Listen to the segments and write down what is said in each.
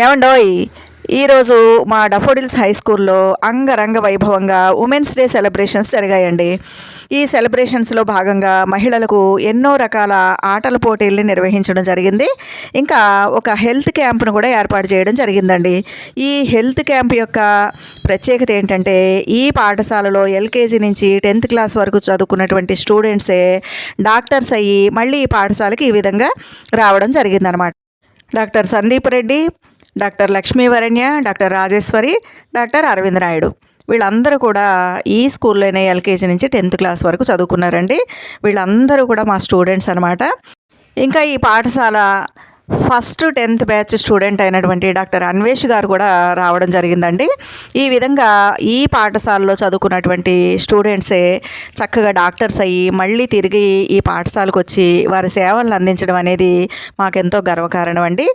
ఏమండోయ్, ఈరోజు మా డఫోడిల్స్ హై స్కూల్లో అంగరంగ వైభవంగా ఉమెన్స్ డే సెలబ్రేషన్స్ జరిగాయండి. ఈ సెలబ్రేషన్స్లో భాగంగా మహిళలకు ఎన్నో రకాల ఆటల పోటీల్ని నిర్వహించడం జరిగింది. ఇంకా ఒక హెల్త్ క్యాంప్ను కూడా ఏర్పాటు చేయడం జరిగిందండి. ఈ హెల్త్ క్యాంప్ యొక్క ప్రత్యేకత ఏంటంటే, ఈ పాఠశాలలో ఎల్కేజీ నుంచి 10th క్లాస్ వరకు చదువుకున్నటువంటి స్టూడెంట్సే డాక్టర్స్ అయ్యి మళ్ళీ ఈ పాఠశాలకి ఈ విధంగా రావడం జరిగిందనమాట. Doctor Sandeep Reddy, doctor Lakshmivaranya, doctor Rajeshwari, doctor Aravind Naidu వీళ్ళందరూ కూడా ఈ స్కూల్లోనే ఎల్కేజీ నుంచి 10th క్లాస్ వరకు చదువుకున్నారండి. వీళ్ళందరూ కూడా మా స్టూడెంట్స్ అనమాట. ఇంకా ఈ పాఠశాల ఫస్ట్ 10th బ్యాచ్ స్టూడెంట్ అయినటువంటి డాక్టర్ అన్వేష్ గారు కూడా రావడం జరిగిందండి. ఈ విధంగా ఈ పాఠశాలలో చదువుకున్నటువంటి స్టూడెంట్సే చక్కగా డాక్టర్స్ అయ్యి మళ్ళీ తిరిగి ఈ పాఠశాలకు వచ్చి వారి సేవలను అందించడం అనేది మాకెంతో గర్వకారణం అండి.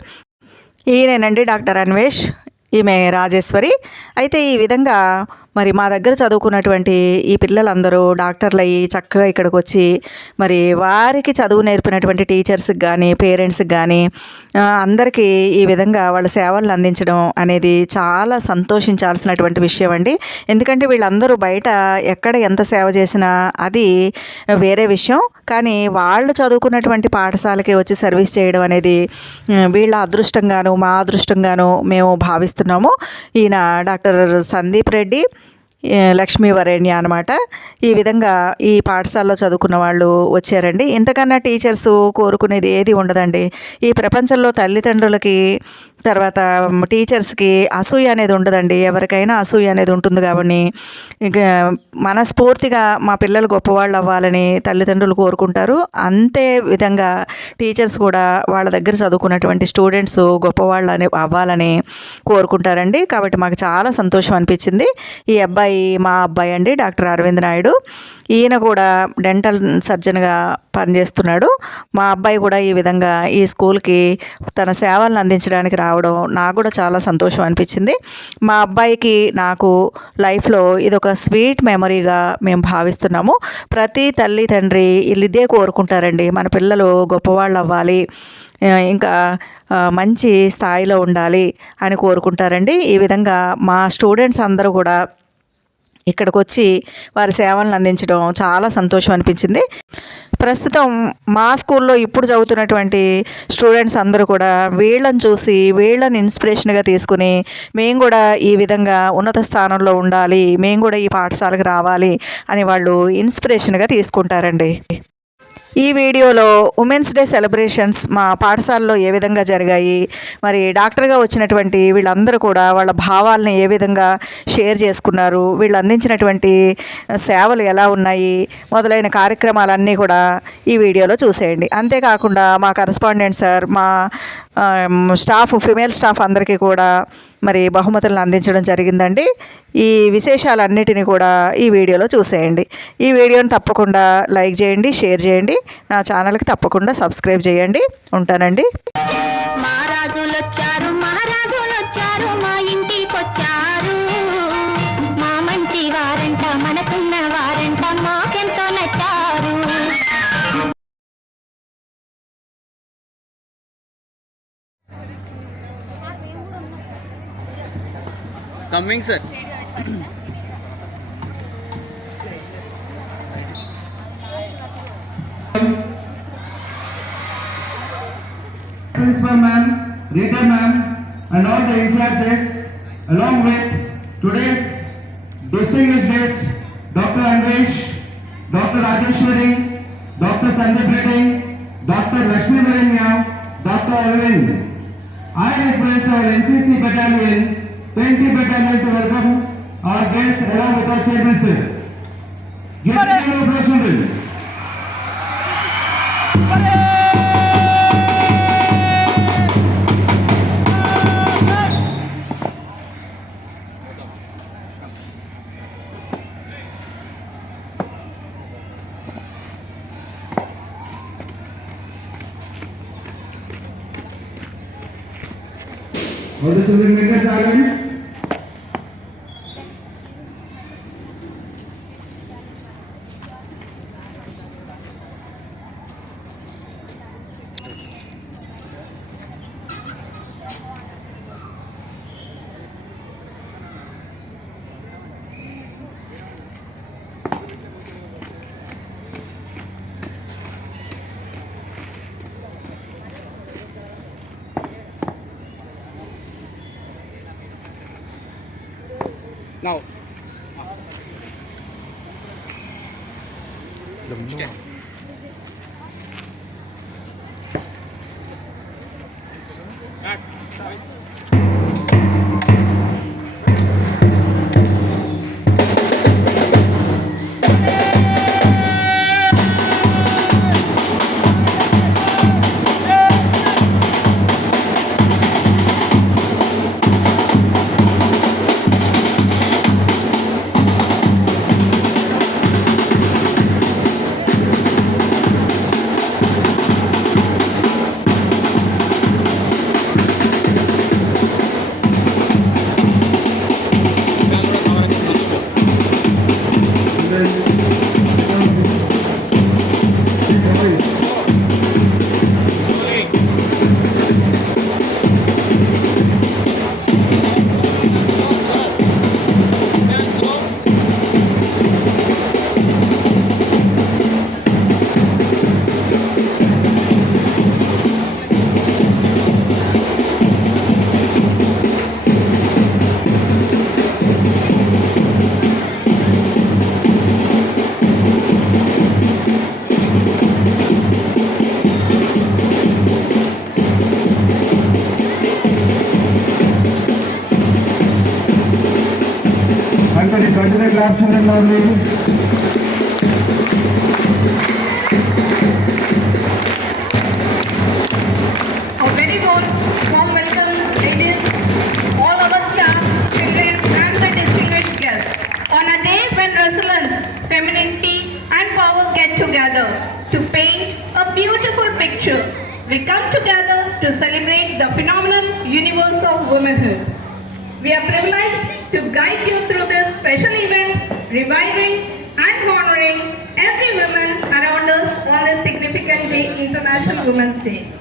ఈయనేనండి డాక్టర్ అన్వేష్, ఈమె రాజేశ్వరి. అయితే ఈ విధంగా మరి మా దగ్గర చదువుకున్నటువంటి ఈ పిల్లలందరూ డాక్టర్లు అయ్యి చక్కగా ఇక్కడికి వచ్చి మరి వారికి చదువు నేర్పినటువంటి టీచర్స్కి కానీ పేరెంట్స్కి కానీ అందరికీ ఈ విధంగా వాళ్ళ సేవలను అందించడం అనేది చాలా సంతోషించాల్సినటువంటి విషయం అండి. ఎందుకంటే వీళ్ళందరూ బయట ఎక్కడ ఎంత సేవ చేసినా అది వేరే విషయం, కానీ వాళ్ళు చదువుకున్నటువంటి పాఠశాలకి వచ్చి సర్వీస్ చేయడం అనేది వీళ్ళ అదృష్టంగాను మా అదృష్టంగాను మేము భావిస్తున్నాము. ఈయన డాక్టర్ సందీప్ రెడ్డి, లక్ష్మీవరణ్య అనమాట. ఈ విధంగా ఈ పాఠశాలలో చదువుకున్న వాళ్ళు వచ్చారండి. ఇంతకన్నా టీచర్స్ కోరుకునేది ఏది ఉండదండి. ఈ ప్రపంచంలో తల్లిదండ్రులకి తర్వాత టీచర్స్కి అసూయ అనేది ఉండదండి. ఎవరికైనా అసూయ అనేది ఉంటుంది. కాబట్టి ఇక మనస్ఫూర్తిగా మా పిల్లలు గొప్పవాళ్ళు అవ్వాలని తల్లిదండ్రులు కోరుకుంటారు. అంతే విధంగా టీచర్స్ కూడా వాళ్ళ దగ్గర చదువుకున్నటువంటి స్టూడెంట్స్ గొప్పవాళ్ళు అవ్వాలని కోరుకుంటారండి. కాబట్టి మాకు చాలా సంతోషం అనిపించింది. ఈ అబ్బాయి మా అబ్బాయి అండి, డాక్టర్ అరవింద్ నాయుడు. ఈయన కూడా డెంటల్ సర్జన్గా పనిచేస్తున్నాడు. మా అబ్బాయి కూడా ఈ విధంగా ఈ స్కూల్కి తన సేవలను అందించడానికి రావడం నాకు కూడా చాలా సంతోషం అనిపించింది. మా అబ్బాయికి నాకు లైఫ్లో ఇదొక స్వీట్ మెమరీగా మేము భావిస్తున్నాము. ప్రతి తల్లి తండ్రి ఇదే కోరుకుంటారండి, మన పిల్లలు గొప్పవాళ్ళు అవ్వాలి, ఇంకా మంచి స్థాయిలో ఉండాలి అని కోరుకుంటారండి. ఈ విధంగా మా స్టూడెంట్స్ అందరూ కూడా ఇక్కడికి వచ్చి వారి సేవలను అందించడం చాలా సంతోషం అనిపించింది. ప్రస్తుతం మా స్కూల్లో ఇప్పుడు చదువుతున్నటువంటి స్టూడెంట్స్ అందరూ కూడా వీళ్ళని చూసి వీళ్ళని ఇన్స్పిరేషన్గా తీసుకుని మేము కూడా ఈ విధంగా ఉన్నత స్థానంలో ఉండాలి, మేము కూడా ఈ పాఠశాలకు రావాలి అని వాళ్ళు ఇన్స్పిరేషన్గా తీసుకుంటారండి. ఈ వీడియోలో ఉమెన్స్ డే సెలబ్రేషన్స్ మా పాఠశాలలో ఏ విధంగా జరిగాయి, మరి డాక్టర్గా వచ్చినటువంటి వీళ్ళందరూ కూడా వాళ్ళ భావాలను ఏ విధంగా షేర్ చేసుకున్నారు, వీళ్ళు అందించినటువంటి సేవలు ఎలా ఉన్నాయి మొదలైన కార్యక్రమాలన్నీ కూడా ఈ వీడియోలో చూసేయండి. అంతేకాకుండా మా కరెస్పాండెంట్ సార్, మా స్టాఫ్, ఫిమేల్ స్టాఫ్ అందరికీ కూడా మరి బహుమతులను అందించడం జరిగిందండి. ఈ విశేషాలన్నిటిని కూడా ఈ వీడియోలో చూసేయండి. ఈ వీడియోని తప్పకుండా లైక్ చేయండి, షేర్ చేయండి, నా ఛానల్కి తప్పకుండా సబ్స్క్రైబ్ చేయండి. ఉంటానండి. Coming, sir. Principal ma'am, Rita ma'am, and all the in-charges, along with today's distinguished guests, Dr. Anvesh, Dr. Rajeshwari, Dr. Sandeep Reddy, Dr. Lakshmi Varanya, Dr. Arvind. I request our NCC battalion, 20 battalion to welcome our guests along with our chairman sir. Give a round of applause to them. All the children make their silence. Now. Start. Anthony, continue claps in the morning. A very warm welcome, ladies, all our staff, children, and the distinguished guests. On a day when resilience, femininity, and power get together to paint a beautiful picture, we come together to celebrate the phenomenal universe of womanhood. We are privileged to guide you through this special event, reviving and honoring every woman around us on this significant day, International Women's Day.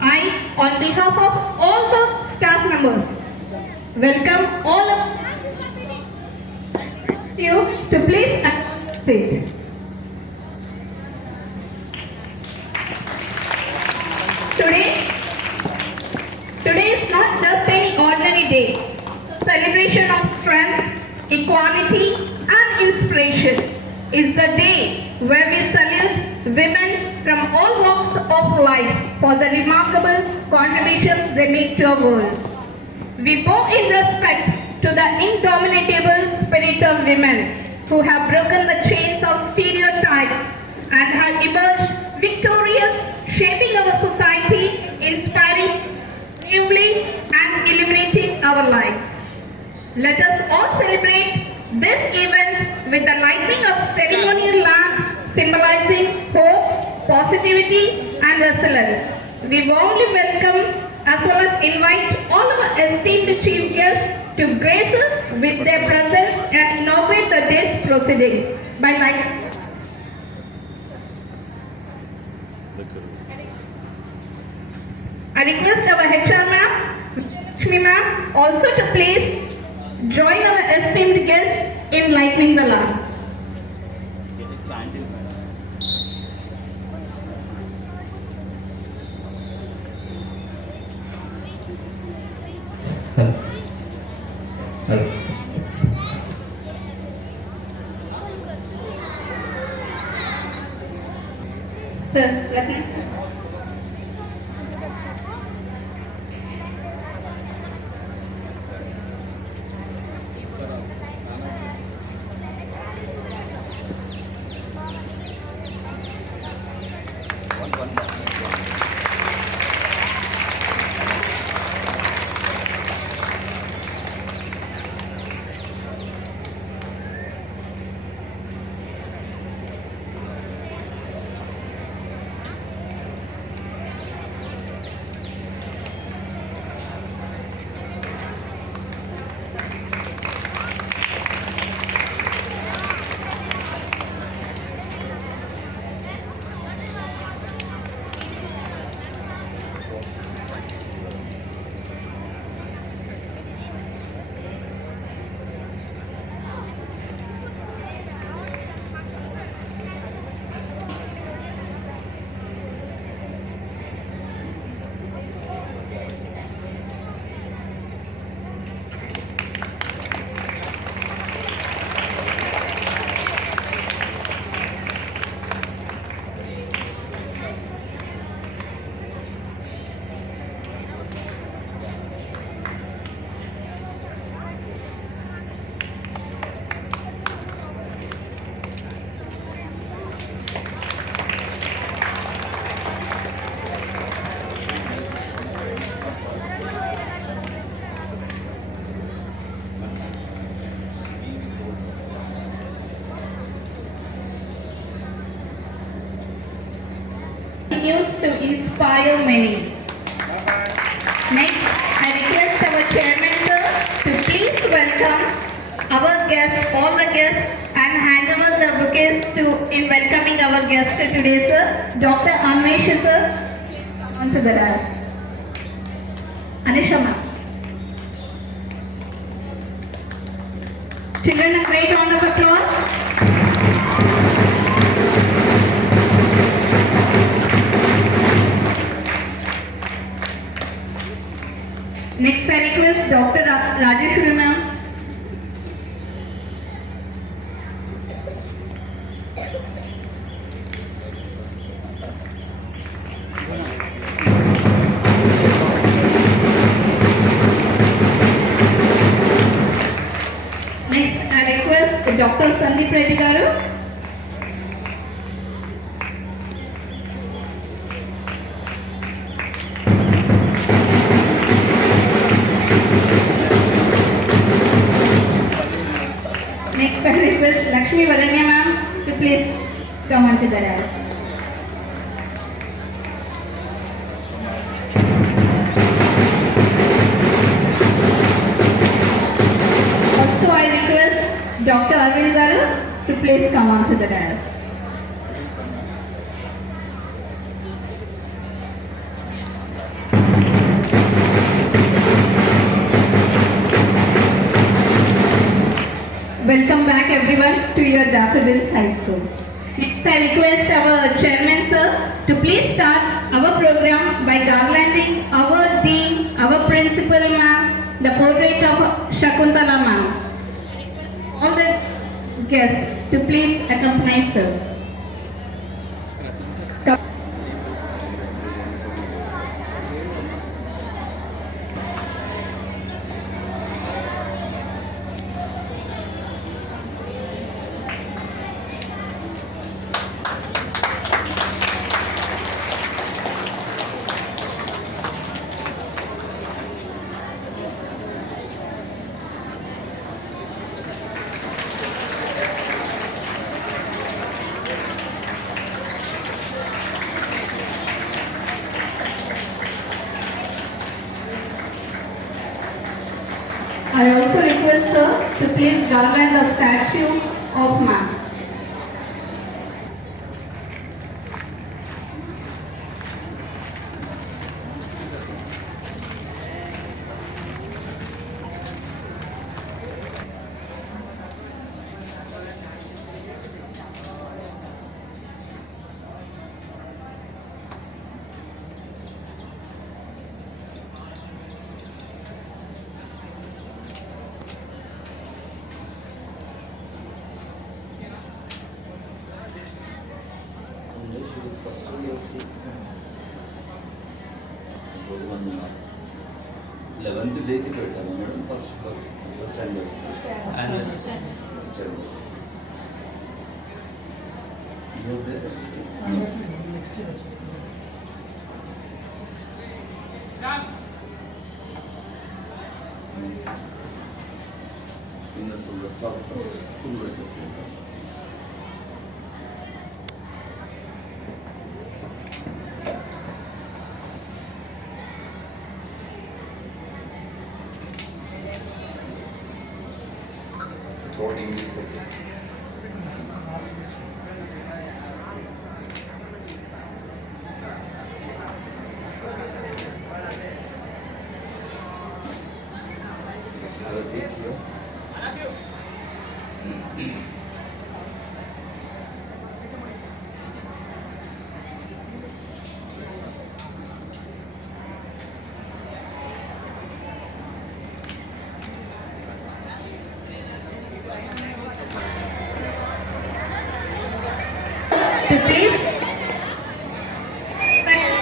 I, on behalf of all the staff members, welcome all of you to please sit. Today is not just any ordinary day. Celebration of strength, equality, and inspiration. Is a day where we salute women from all walks of life for the remarkable contributions they make to our world. We bow in respect to the indomitable spirit of women who have broken the chains of stereotypes and have emerged victorious, shaping our society, inspiring bravely, and illuminating our lives. Let us all celebrate this event with the lighting of ceremonial lamp symbolizing hope, positivity, and resilience. We warmly welcome as well as invite all our esteemed chief guests to grace us with their presence and inaugurate the day's proceedings by lighting. I request our HR ma'am, Lakshmi ma'am, also to please join our esteemed guests in lighting the lamp. Sir, Ratna sir. continues to inspire many. Next, I request our chairman sir to please welcome our guests, all the guests, and hand over the bouquets to in welcoming our guest today, sir. Dr. Anvesh sir, please come on to the dais. Anisha ma'am. Children, a great round of applause. Next, I request Dr. Rajeshwari ma'am. Next, I request Dr. Sandeep Reddy garu. Next, I request Lakshmi Varanya ma'am to please come on to the dais. Also, I request Dr. Arvind garu to please come on to the dais. Welcome back everyone to your Daffodils High School. Next, I request our chairman sir to please start our program by garlanding our dean, our principal ma'am, the portrait of Shakuntala ma'am. All the guests to please accompany sir. I also request sir to please garland the statue of ma'am. Eleventh డేకి పెట్టాము madam first standards standards Recording this again. Have a date here. To please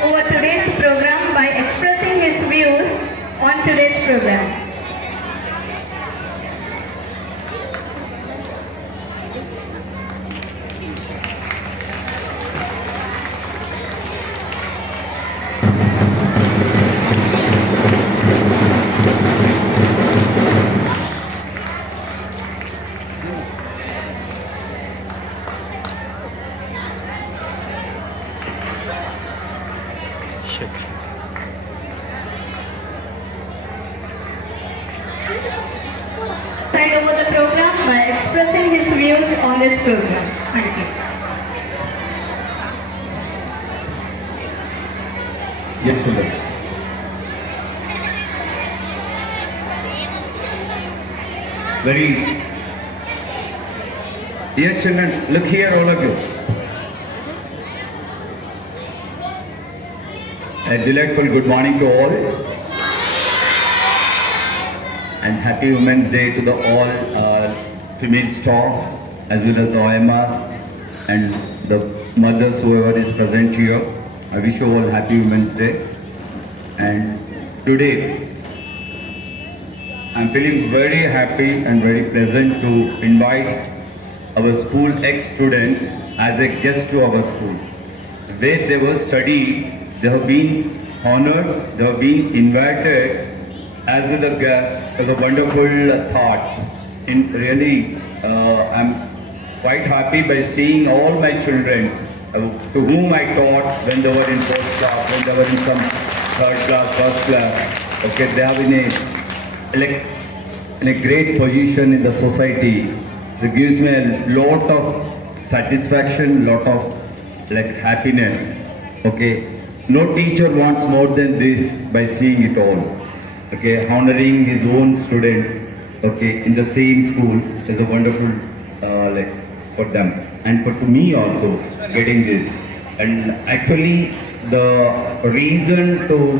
over today's program by expressing his views on today's program. expressing his views on this program. Thank you. Yes, children. Very. Yes, children. Look here, all of you. A delightful good morning to all, and happy Women's Day to the all female staff as well as the OMS and the mothers whoever is present here. I wish you all happy Women's Day. And today I'm feeling very happy and very pleasant to invite our school ex-students as a guest to our school. Where they were studying, they have been honored, they have been invited as the guest, as a wonderful thought. In really, I'm quite happy by seeing all my children to whom I taught when they were in fourth class, when they were in some third class, first class. Okay, they are in a great position in the society. So it gives me a lot of satisfaction, lot of happiness. Okay. No teacher wants more than this by seeing it all. Okay, honoring his own student, okay, in the same school is a wonderful for them and for to me also getting this. And actually the reason to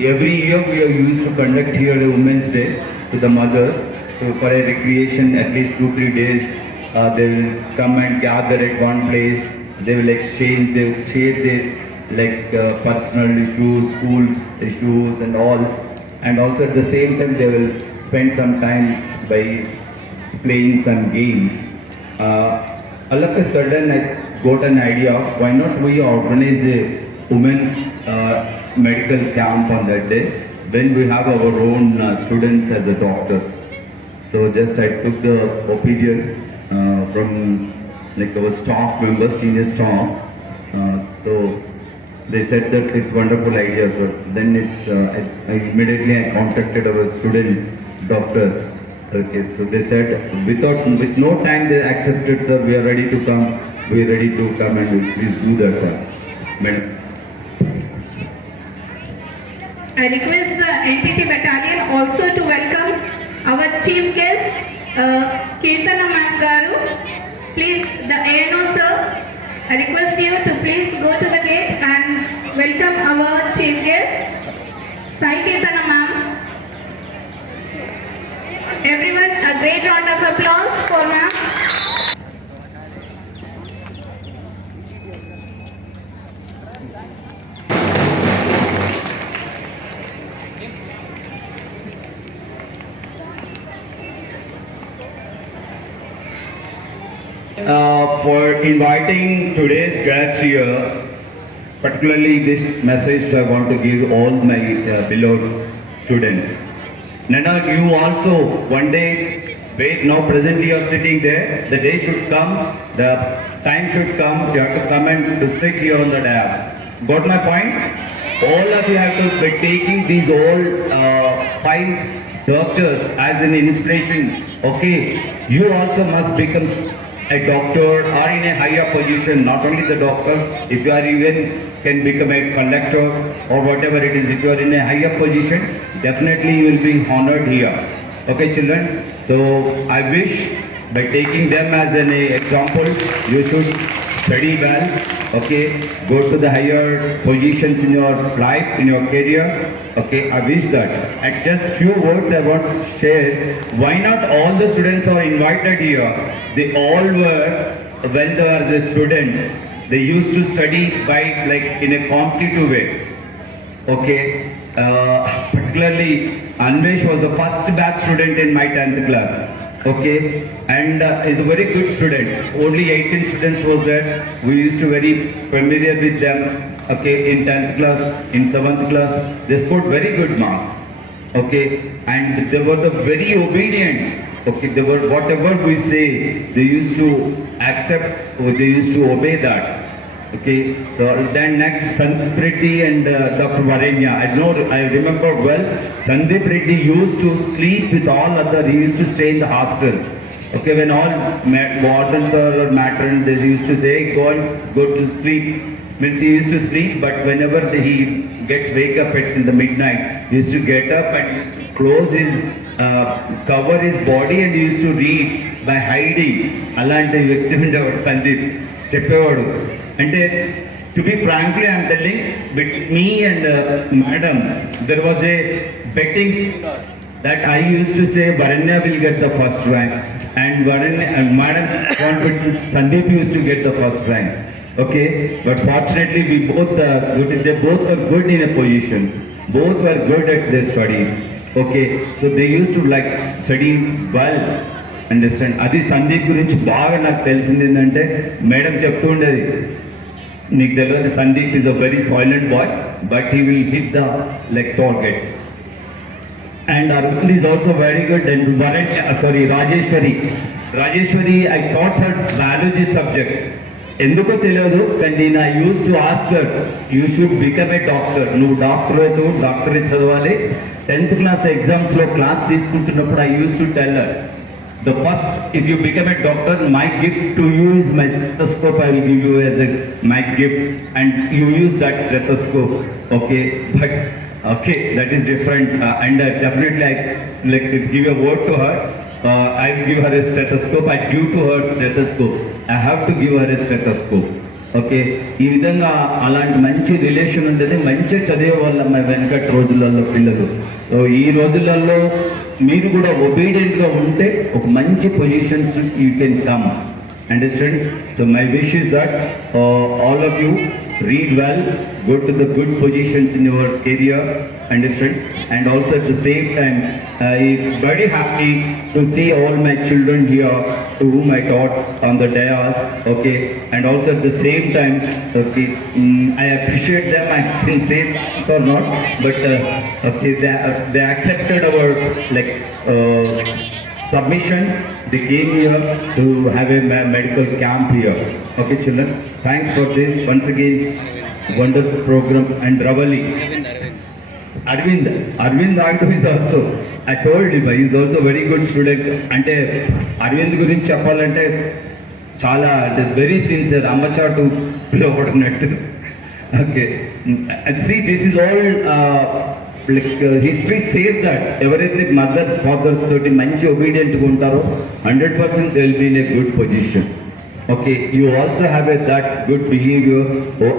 every year we are used to conduct here a Women's Day to the mothers for a recreation at least 2-3 days. They will come and gather at one place. They will exchange. They will share their personal issues, schools issues and all, and also at the same time they will spend some time by playing some games. All of a sudden I got an idea, why not we organize a women's medical camp on that day when we have our own students as a doctors. So just I took the opinion from our staff members, senior staff. So they said that it's wonderful idea, so then I immediately contacted our students, doctors. Okay, so they said with no time they accepted, sir, we are ready to come, and please do that, madam. I request the NTT Battalion also to welcome our chief guest, Kirtana Ma'am Garu. Please, the ANO sir, I request you to please go to the gate and welcome our chief guest, Sai Kirtana Ma'am. Everyone, a great round of applause for ma'am. For inviting today's guest here, particularly this message I want to give all my beloved students. Nana, you also one day, wait, now presently you are sitting there, the day should come, the time should come, you have to come and to sit here on the dais. Got my point? All of you have to be taking these all 5 doctors as an inspiration. Okay, you also must become a doctor or in a higher position, not only the doctor, if you are even can become a conductor or whatever it is, if you are in a higher position, definitely you will be honored here. Okay, children? So I wish by taking them as an example, you should study well, okay, go to the higher positions in your life, in your career. Okay, I wish that. And just few words I want to share. Why not all the students are invited here? They all were, when they were the student, they used to study by in a competitive way. Okay, particularly Anvesh was the first batch student in my 10th class. Okay, and is a very good student. Only 18 students was there. We used to very familiar with them. Okay, in 10th class, in 7th class, they scored very good marks. Okay, and they were the very obedient. Okay, they were whatever we say, they used to accept or they used to obey that. Okay, so then next Sandeep Reddy and Dr. Varenya. I remember well, Sandeep Reddy used to sleep with all other, he used to stay in the hostel. Okay, when all wardens or matrons, they used to say, go to sleep. Means he used to sleep, but whenever he gets wake up in the midnight, he used to get up and used to close his, cover his body and he used to read by hiding. అలాంటి వ్యక్తి ఉండేవాడు సందీప్ చెప్పేవాడు. అంటే to be frankly, I am telling, between me and madam, there was a betting that I used to say Varanya will get the first rank, and Varanya and madam wanted Sandeep used to get the first rank. Okay, but fortunately we both they both were good in a positions. Both were good at their studies. Okay, so they used to like study well. Understand? అది సందీప్ గురించి బాగా నాకు తెలిసింది ఏంటంటే మేడం చెప్తూ ఉండేది, నీకు తెలియదు Sandeep is a very silent boy but he will hit the like target. And Arvind is also very good. And Rajeshwari, I taught her biology subject. ఎందుకో తెలియదు కానీ నేను I use to ask her, you should become a doctor, నువ్వు డాక్టర్ అయితే డాక్టరేట్ చదవాలి. 10th class ఎగ్జామ్స్లో క్లాస్ తీసుకుంటున్నప్పుడు I use to tell her, the first, if you become a doctor, my gift to you is my stethoscope. I will give you as my gift, and you use that stethoscope. Okay, but okay, that is different. And definitely, I like give a word to her. I will give her a stethoscope. I give to her stethoscope. I have to give her a stethoscope. Okay, ఈ విధంగా అలాంటి మంచి రిలేషన్ ఉంటుంది. మంచి చదివే వాళ్ళ వెనకటి రోజులలో పిల్లలు. సో ఈ రోజులలో మీరు కూడా ఒబీడియంట్గా ఉంటే ఒక మంచి positions you can come. Understand? So my wish is that all of you read well, go to the good positions in your career, understand? And also at the same time, I'm very happy to see all my children here to whom I taught on the dais, okay? And also at the same time, okay, I appreciate them, I can say this or not, but okay, they accepted our like submission. They came here to have a medical camp here. Okay, children, thanks for this once again, wonderful program. And Ravali, Arvind Raghav is also, I told him, he is also very good student. అంటే అరవింద్ గురించి చెప్పాలంటే చాలా very sincere, అమ్మచాటు పిలువబడినట్టు. Okay, and see, this is all like history says that ఎవరైతే mother fathers తోటి మంచి ఒబీడియంట్గా ఉంటారో 100% they will be in a good position. Okay, you also have that good behavior.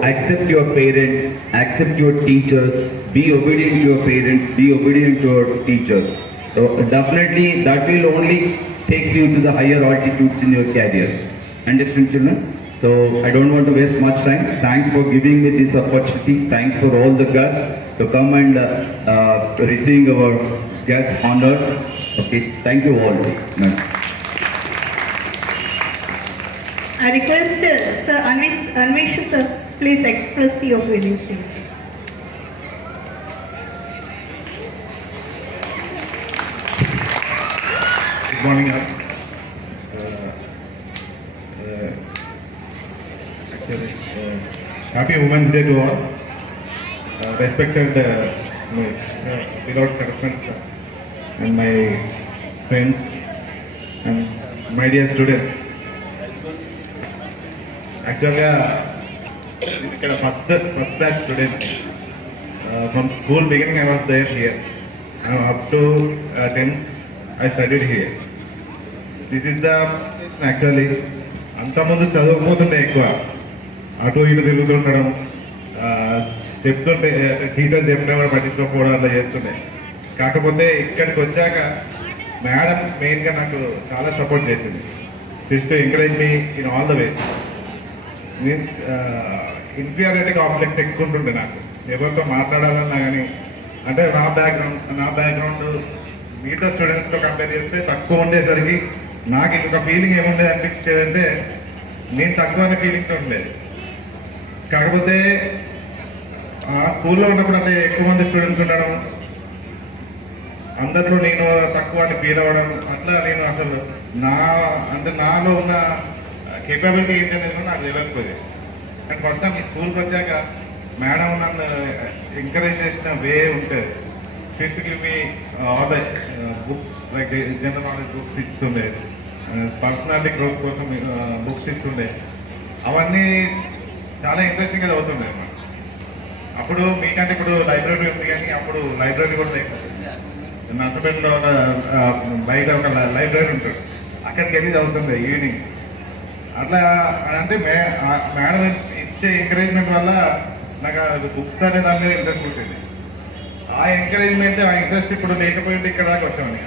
Accept your parents, accept your teachers, be obedient to your parents, be obedient to your teachers. So definitely that will only takes you to the higher altitudes in your career. Understand, children? So I don't want to waste much time. Thanks for giving me this opportunity. Thanks for all the guests to come and receiving our guest honor. Okay, thank you all. I request Sir Anvesh sir, please express your feelings. Good morning, all. Actually, happy Women's Day to all. Respected beloved participants and my friends and my dear students. Actually, ఇక్కడ first batch student. From school beginning I was there here. Up to 10th I studied here. This is the actually అంతకుముందు చదవకపోతుండే ఎక్కువ, అటు ఇటు తిరుగుతుండడం, చెప్తుంటే టీచర్స్ చెప్పినా కూడా పట్టించుకోకపోవడం అట్లా చేస్తుండే. కాకపోతే ఇక్కడికి వచ్చాక మేడం మెయిన్గా నాకు చాలా సపోర్ట్ చేసింది. She's to encourage me in all the ways. Inferiority complex ఎక్కువ ఉంటుండే నాకు, ఎవరితో మాట్లాడాలన్నా కానీ. అంటే నా బ్యాక్గ్రౌండ్ మిగతా స్టూడెంట్స్తో కంపేర్ చేస్తే తక్కువ ఉండేసరికి నాకు ఇంకొక ఫీలింగ్ ఏముండేది అనిపించేదంటే నేను తక్కువ అనే ఫీలింగ్తో ఉండేది. కాకపోతే ఆ స్కూల్లో ఉన్నప్పుడు అంటే ఎక్కువ మంది స్టూడెంట్స్ ఉండడం, అందరిలో నేను తక్కువ అని ఫీల్ అవ్వడం, అట్లా నేను అసలు నాలో ఉన్న కేపబిలిటీ ఏంటనేది నాకు తెలియకపోయింది. అండ్ ఫస్ట్ టైం ఈ స్కూల్కి వచ్చాక మేడం నన్ను ఎంకరేజ్ చేసిన వే ఉంటుంది. First give me all the books like general knowledge books ఇస్తుండే. పర్సనాలిటీ గ్రోత్ కోసం బుక్స్ ఇస్తుండే. అవన్నీ చాలా ఇంట్రెస్టింగ్గా చదువుతుండే అన్నమాట. అప్పుడు మీకంటే ఇప్పుడు లైబ్రరీ ఉంది, కానీ అప్పుడు లైబ్రరీ కూడా లేకపోతే నర్సపేటలో ఒక బయట ఒక లైబ్రరీ ఉంటుంది, అక్కడికి వెళ్ళి చదువుతుండే ఈవినింగ్. అట్లా అంటే మేడం ఇచ్చే ఎంకరేజ్మెంట్ వల్ల నాకు అది బుక్స్ అనే దాని మీద ఇంట్రెస్ట్ పుట్టింది. ఆ ఎంకరేజ్మెంట్, ఆ ఇంట్రెస్ట్ ఇప్పుడు లేకపోయింటే ఇక్కడ దాకా వచ్చామని.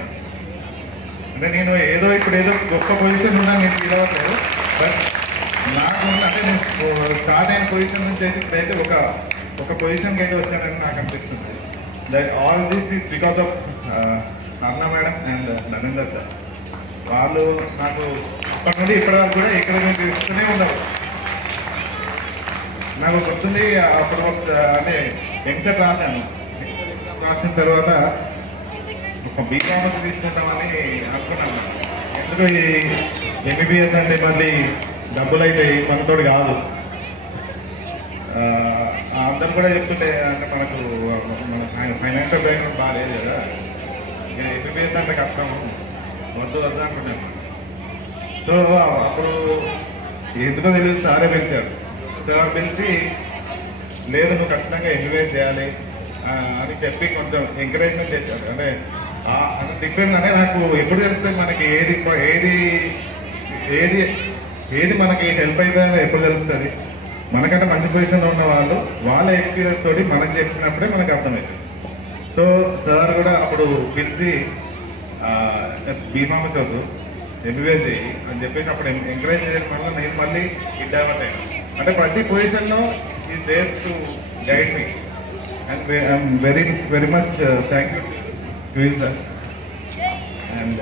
అంటే నేను ఏదో గొప్ప పొజిషన్ ఉన్నా నేను ఫీల్ అవ్వట్లేదు. బట్ నాకు అంటే నేను స్టార్ట్ అయిన పొజిషన్ నుంచి అయితే ఇప్పుడైతే ఒక పొజిషన్కి అయితే వచ్చానని నాకు అనిపిస్తుంది. That all this is because of అర్ణ మేడం అండ్ నరేందర్ సార్. వాళ్ళు నాకు అప్పటి నుండి ఇప్పటి వరకు కూడా ఎంకరేజ్మెంట్ ఇస్తూనే ఉన్నారు. నాకు గుర్తుంది, అప్పుడు అంటే ఎంసెట్ రాశాను. ఎగ్జామ్ రాసిన తర్వాత ఒక బీకామర్స్ తీసుకుంటామని అనుకున్నాను. ఎందుకు ఈ ఎంబీబీఎస్ అంటే మళ్ళీ డబ్బులు అయితే మనతోటి కాదు. అందరు కూడా చెప్తుంటే అంటే మనకు మన ఫైనాన్షియల్ బ్యాక్గ్రౌండ్ బాగాలేదు కదా, ఇక ఎంబీబీఎస్ అంటే కష్టం, వద్దు అనుకున్నాను. సో అప్పుడు ఎందుకో తెలియదు, సారే పిలిచారు. సార్ పిలిచి లేదు నువ్వు ఖచ్చితంగా ఎంబీబీఎస్ చేయాలి అని చెప్పి కొంచెం ఎంకరేజ్మెంట్ చేశారు. అంటే డిఫరెంట్ అంటే నాకు ఎప్పుడు తెలుస్తుంది మనకి ఏది మనకి హెల్ప్ అవుతుందని ఎప్పుడు తెలుస్తుంది. మనకంటే మంచి పొజిషన్లో ఉన్న వాళ్ళ ఎక్స్పీరియన్స్ తోటి మనకి చెప్పినప్పుడే మనకు అర్థమవుతుంది. సో సార్ కూడా అప్పుడు పిలిచి బీమామ చదువు ఎంబీబీఎస్ చేయి అని చెప్పేసి అప్పుడు ఎంకరేజ్ చేయడం వల్ల నేను మళ్ళీ డెవలప్ అయ్యాను. అంటే ప్రతి పొజిషన్లో is there to guide me and I'm very much thank you sir. And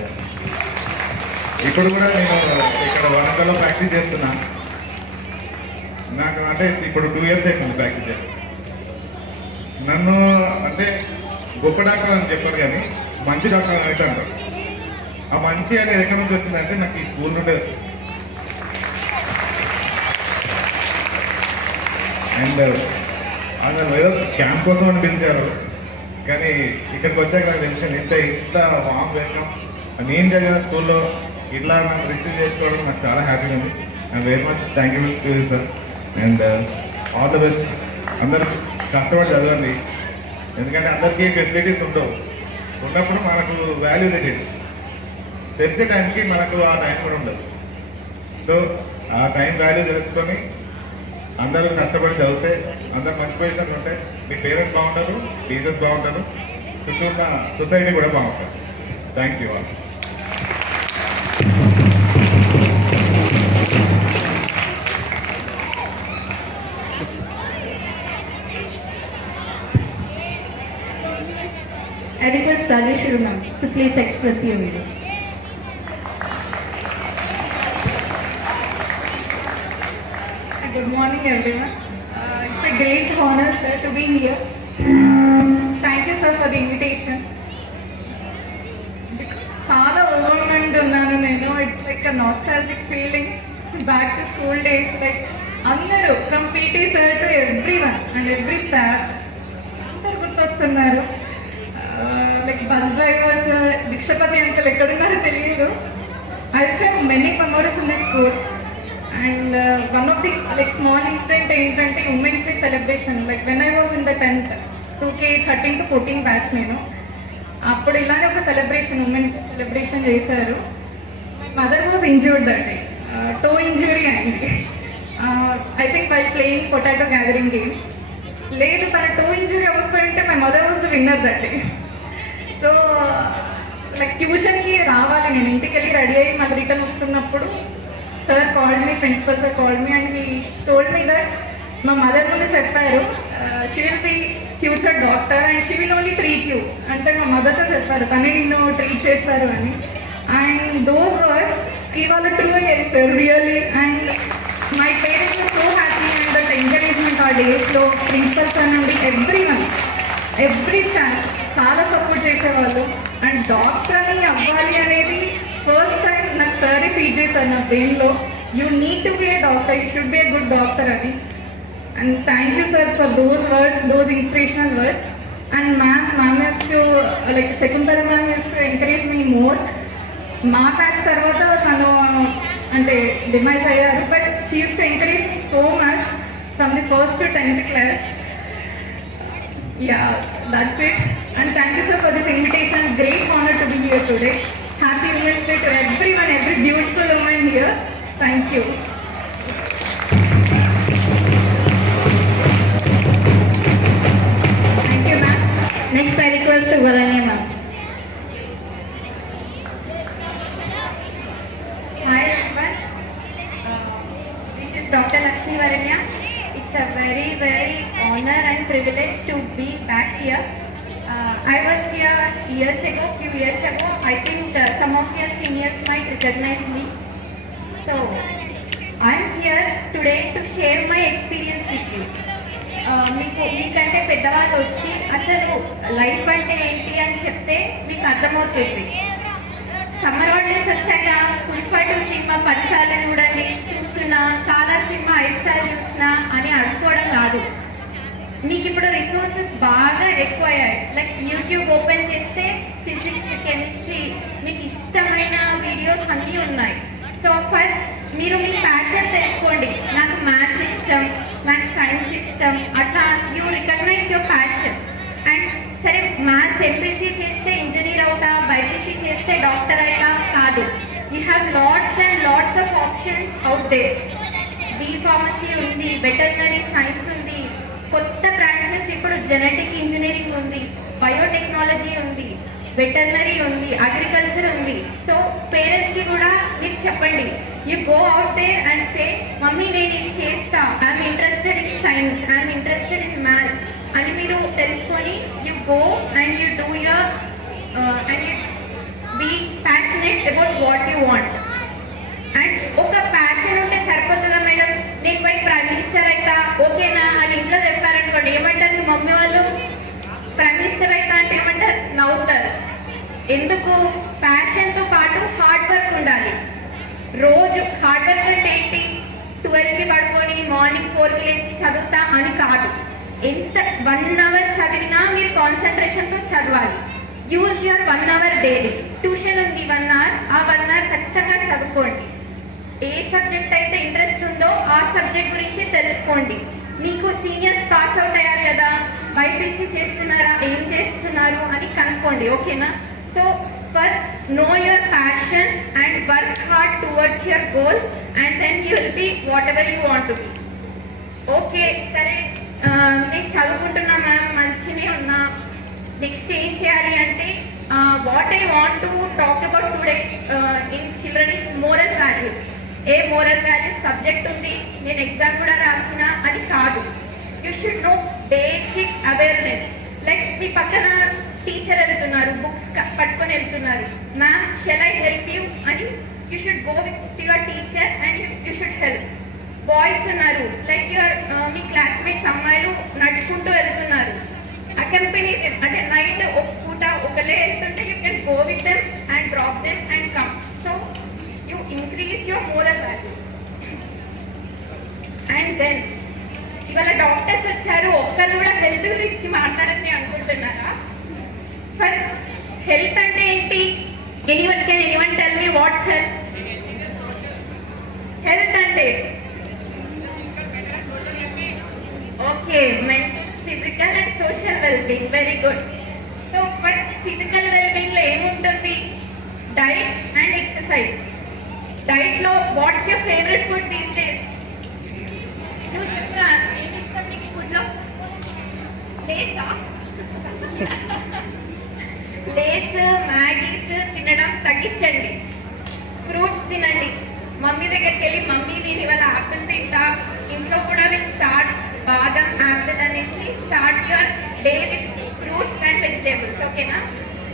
ఇప్పుడు కూడా నేను ఇక్కడ వరంగల్లో ప్రాక్టీస్ చేస్తున్నా. నాకు అంటే ఇప్పుడు 2 years అవుతుంది ప్రాక్టీస్ చేస్తాను. నన్ను అంటే గొప్ప డాక్టర్ అని చెప్పారు, కానీ మంచి డాక్టర్ అని అయితే అంటారు. ఆ మంచి అనేది ఎక్కడి నుంచి వచ్చిందంటే నాకు ఈ స్కూల్ నుండే వచ్చింది. అండ్ అసలు ఏదో క్యాంప్ కోసం అని పిలిచారు, కానీ ఇక్కడికి వచ్చాక నాకు తెలిసింది ఇంత వామ్ వెల్కమ్. నేను చదివిన స్కూల్లో ఇట్లా నన్ను రిసీవ్ చేసుకోవడం నాకు చాలా హ్యాపీగా ఉంది. And very much thank you sir. And all the best. అందరూ కష్టపడి చదవండి, ఎందుకంటే అందరికీ ఫెసిలిటీస్ ఉండవు. ఉన్నప్పుడు మనకు వాల్యూ తెలియదు, తెలిసే టైంకి మనకు ఆ టైం కూడా ఉండదు. సో ఆ టైం వాల్యూ తెలుసుకొని అందరూ కష్టపడి చదివితే అందరు మంచి పొజిషన్లు ఉంటే మీ పేరెంట్స్ బాగుంటారు, టీచర్స్ బాగుంటారు, చుట్టూ ఉన్న సొసైటీ కూడా బాగుంటారు. Thank you all. I request Rajeshwari ma'am to please express your views. Good morning everyone. It's a great honor sir to be here. Thank you sir for the invitation. చాలా ఓవర్మెంట్ ఉన్నాను నేను. It's like a nostalgic feeling back to school days. Like అందరూ from PT sir to everyone and every staff అందరూ గుర్తొస్తున్నారు. Like bus drivers, Bhikshapathi uncle ఎక్కడున్నారో తెలియదు. I still have many memories in this school. And one of the like small incident ఏంటంటే women's day celebration. Like when I was in the 10th 2013 to 14 batch నేను. అప్పుడు ఇలానే ఒక celebration, women's day celebration చేశారు. My mother was injured that day, toe injury అయింది. I think by playing potato gathering game. లేదు, తన toe injury అవ్వకపోయింటే my mother was the winner that day. So like ట్యూషన్కి రావాలి నేను, ఇంటికి వెళ్ళి రెడీ అయ్యి మళ్ళీ రిటర్న్ వస్తున్నప్పుడు sir called me, principal sir called me and he told me that మా మదర్ ముందు చెప్పారు she will be future doctor and she will only treat you. అంటే మా మదర్తో చెప్పారు తనే నిన్ను ట్రీట్ చేస్తారు అని. అండ్ దోస్ వర్డ్స్ ఇవాళ ట్రూ అయ్యాయి sir, really. And my parents so happy and that encouragement ఆ డేస్లో ప్రిన్సిపల్ సార్ నుండి ఎవ్రీ స్టాఫ్ చాలా సపోర్ట్ చేసేవాళ్ళు. అండ్ డాక్టర్ని అవ్వాలి అనేది ఫస్ట్ టైం నాకు సారే ఫీడ్ చేశారు నా బ్రెయిన్లో, you need to be a doctor, you should be a good doctor అని. And thank you sir for those words, those inspirational words. And ma'am used to like Shakuntala ma'am used to encourage me more. మా batch తర్వాత తను అంటే demise అయ్యారు, but she used to encourage me so much from the first to 10th class. Yeah, that's it. And thank you, sir, for this invitation. Great honor to be here today. Happy Women's Day to everyone, every beautiful woman here. Thank you. Thank you, ma'am. Next, I request to Varanya, ma'am. Hi, everyone. This is Dr. Lakshmi Varanya. It's a very, very honor and privilege to be back here. I was here few years ago. I think some of your seniors might recognize me. So, I'm here today to share my experience with you. మీకంటే పెద్దవాళ్ళు వచ్చి అసలు లైఫ్ అంటే ఏంటి అని చెప్తే మీకు అర్థమవుతుంది. సమ్మర్ హాలిడేస్ వచ్చాక పుష్ప 2 సినిమా 10 సార్లు చూడండి, చూస్తున్నా, చాలా సినిమా 5 సార్లు చూసినా అని అనుకోవడం కాదు. మీకు ఇప్పుడు రిసోర్సెస్ బాగా ఎక్కువయ్యాయి. లైక్ యూట్యూబ్ ఓపెన్ చేస్తే ఫిజిక్స్, కెమిస్ట్రీ, మీకు ఇష్టమైన వీడియోస్ అన్నీ ఉన్నాయి. సో ఫస్ట్ మీరు మీ ప్యాషన్ తెలుసుకోండి. నాకు మ్యాథ్స్ ఇష్టం, నాకు సైన్స్ ఇష్టం, అట్లా you recognise your passion. And సరే, మ్యాథ్స్ ఎంపీసీ చేస్తే ఇంజనీర్ అవుతా, బైపీసీ చేస్తే డాక్టర్ అవుతా కాదు. You have lots and lots of options out there. B pharmacy ఉంది, వెటర్నరీ సైన్స్ ఉంది, కొత్త బ్రాంచెస్ ఇప్పుడు జెనెటిక్ ఇంజనీరింగ్ ఉంది, బయోటెక్నాలజీ ఉంది, వెటర్నరీ ఉంది, అగ్రికల్చర్ ఉంది. సో పేరెంట్స్కి కూడా మీరు చెప్పండి, you go out there and say, mummy నేను ఇది చేస్తా, I'm interested in science, I'm interested in maths అని మీరు తెలుసుకొని you go and you do your and you be passionate about what you want. And ఒక ప్యాషన్ ఉంటే సరిపోతుందా మేడం, నేను పోయి ప్రైమ్ మినిస్టర్ అవుతా ఓకేనా అని ఇంట్లో చెప్పారనుకోండి, ఏమంటారు మీ మమ్మీ వాళ్ళు? ప్రైమ్ మినిస్టర్ అవుతా అంటే ఏమంటారు? నవ్వుతారు. ఎందుకు? ప్యాషన్తో పాటు హార్డ్ వర్క్ ఉండాలి. రోజు హార్డ్ వర్క్ అంటే ఏంటి? 12కి పడుకొని మార్నింగ్ 4కి లేచి చదువుతా అని కాదు. ఎంత 1 అవర్ చదివినా మీరు కాన్సన్ట్రేషన్తో చదవాలి. Use your 1 hour daily. Tuition ఉంది 1 అవర్, ఆ 1 అవర్ ఖచ్చితంగా చదువుకోండి. ఏ సబ్జెక్ట్ అయితే ఇంట్రెస్ట్ ఉందో ఆ సబ్జెక్ట్ గురించి తెలుసుకోండి. మీకు సీనియర్స్ పాస్ అవుట్ అయ్యారు కదా, బైపీసీ చేస్తున్నారా, ఏం చేస్తున్నారు అని కనుక్కోండి, ఓకేనా? So first know your passion and work hard towards your goal and then you will be whatever you want to be. Okay సరే, నేను చదువుకుంటున్నా మ్యామ్, మంచినే ఉన్నా, నెక్స్ట్ ఏం చేయాలి అంటే what I want to talk about today in children is moral values. ఏ moral values subject ఉంది, నేను ఎగ్జామ్ కూడా రాసిన అని కాదు. You should know basic awareness. Like మీ పక్కన టీచర్ వెళ్తున్నారు, బుక్స్ పట్టుకొని వెళ్తున్నారు, ma'am shall I help you అని you should go with your teacher and you should help. Boys ఉన్నారు, లైక్ యువర్ మీ క్లాస్మేట్స్ అమ్మాయిలు నడుచుకుంటూ వెళ్తున్నారు, అకంపెనీ అంటే నైట్ ఒక పూట ఒకలే వెళ్తుంటే you can go with them and drop them and come. So you increase your moral values. And then ఇవాళ డాక్టర్స్ వచ్చారు, ఒక్కళ్ళు కూడా హెల్త్ గురించి మాట్లాడని అనుకుంటున్నారా? ఫస్ట్ హెల్త్ అంటే ఏంటి? Anyone tell me what's health? Health అంటే okay, mental, physical and social wellbeing. Very good. So first physical వెల్బీయింగ్లో ఏముంటుంది? Diet and exercise. డైట్లో what's your favourite food these days? నువ్వు చెప్పరా, ఏమి ఇష్టం నీకు ఫుడ్లో? లేసా? లేస్, మ్యాగీస్ తినడం తగ్గించండి. ఫ్రూట్స్ తినండి. మమ్మీ దగ్గరికి వెళ్ళి, మమ్మీ నేను ఇవాళ ఆపిల్ తింటా, ఇంట్లో కూడా విల్ స్టార్ట్ బాదం, యాపిల్ అనేసి start your day with fruits and vegetables, ఓకేనా?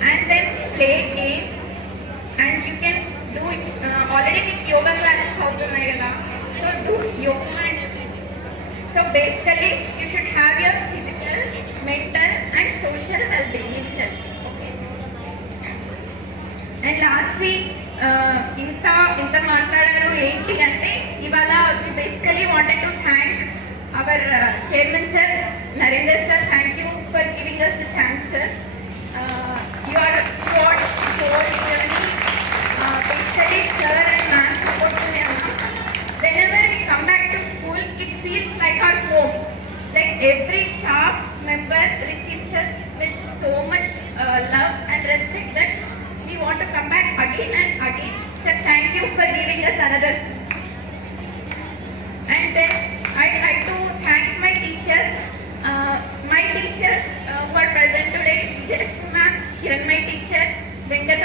And then play games and you can do already మీకు యోగా క్లాసెస్ అవుతున్నాయి కదా, so do yoga. And so basically you should have your physical, mental and social wellbeing in health, okay? And last week ఇంత మాట్లాడారు ఏంటి అంటే, ఇవాళ basically wanted to thank our chairman sir, Narendra sir. Thank you for giving us the chance, sir. You are throughout the whole journey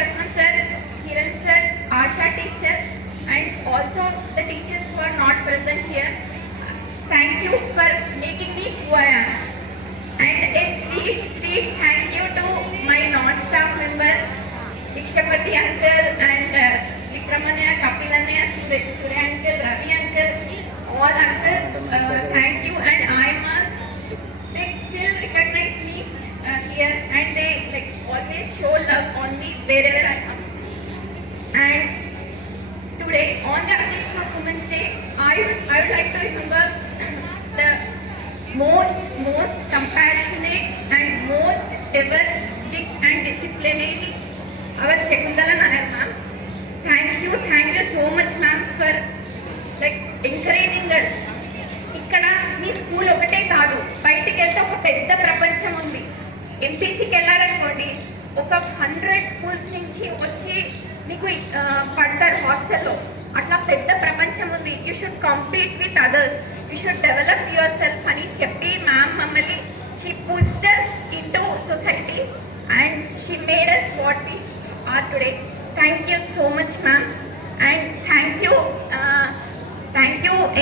Ratnam sir, Kiran sir, Asha teacher, and also the teachers who are not present here. Thank you for making me who I am. And a sweet thank you to my non-staff members, Vikshapati uncle and Vikramanya, Kapil Annaya, Surya uncle, Ravi uncle, all uncles, thank you. And I must, they still recognize me here, and they like always show love on me wherever I come. And today, on the occasion of Women's Day, I would like to remember the most compassionate and most ever strict and disciplinary our Shakuntala Nair ma'am. Thank you so much ma'am for like encouraging us. ఇక్కడ మీ స్కూల్ ఒకటే కాదు, బయటికి వెళ్తే ఒక పెద్ద ప్రపంచం ఉంది. ఎంపీసీకి వెళ్ళాలనుకోండి, ఒక 100 స్కూల్స్ నుంచి వచ్చి మీకు పడతారు హాస్టల్లో. అట్లా పెద్ద ప్రపంచం ఉంది. You should compete with others, you should develop your self అని చెప్పి మ్యామ్ మమ్మల్ని she pushed us into society and she made us what we are today. Thank you so much ma'am, and thank you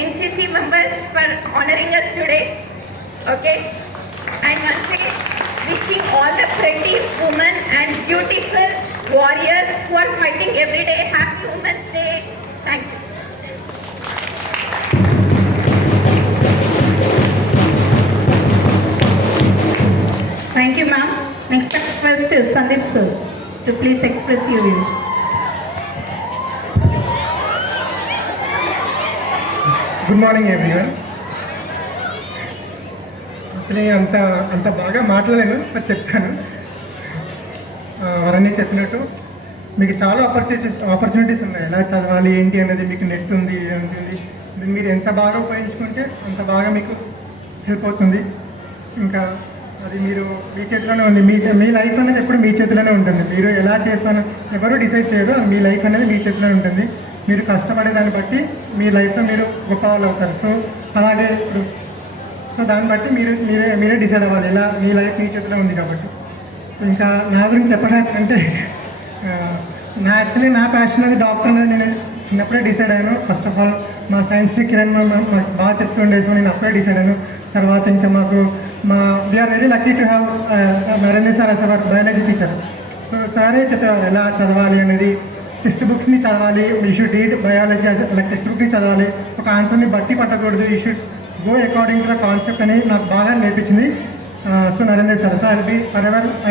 NCC members for honoring us today. Okay, I must say wishing all the pretty women and beautiful warriors who are fighting every day happy Women's Day. Thank you. Thank you ma'am. Next request is Sandeep sir to please express your views. Good morning everyone. అసలు అంత బాగా మాట్లాడలేను, అది చెప్తాను. వరణి చెప్పినట్టు మీకు చాలా ఆపర్చునిటీస్ ఉన్నాయి. ఎలా చదవాలి ఏంటి అనేది మీకు నెట్ ఉంది, ఉంటుంది. మీరు ఎంత బాగా ఉపయోగించుకుంటే అంత బాగా మీకు హెల్ప్ అవుతుంది. ఇంకా అది మీరు మీ చేతిలోనే ఉంది. మీ లైఫ్ అనేది ఎప్పుడు మీ చేతిలోనే ఉంటుంది. మీరు ఎలా చేస్తానో ఎవరు డిసైడ్ చేయరు, మీ లైఫ్ అనేది మీ చేతిలోనే ఉంటుంది. మీరు కష్టపడే దాన్ని బట్టి మీ లైఫ్లో మీరు గొప్ప వాళ్ళు అవుతారు. సో అలాగే ఇప్పుడు దాన్ని బట్టి మీరే డిసైడ్ అవ్వాలి. ఎలా మీ లైఫ్ మీ చేతిలో ఉంది కాబట్టి. ఇంకా నా గురించి చెప్పడానికంటే యాక్చువల్లీ నా ప్యాషన్ అది డాక్టర్ అనేది నేను చిన్నప్పుడే డిసైడ్ అయ్యాను. ఫస్ట్ ఆఫ్ ఆల్ మా సైన్స్ కిరణ్ మాకు బాగా చెప్తుండే, సో నేను అప్పుడే డిసైడ్ అయ్యాను. తర్వాత ఇంకా we're very lucky to have Narendra sir as our biology teacher. So సారే చెప్పేవారు ఎలా చదవాలి అనేది. టెక్స్ట్ బుక్స్ని చదవాలి, you should read biology like text బుక్ని చదవాలి, ఒక ఆన్సర్ని బట్టి పట్టకూడదు, you should go according to the concept అని నాకు బాగా నేర్పించింది so Narendra sir. So I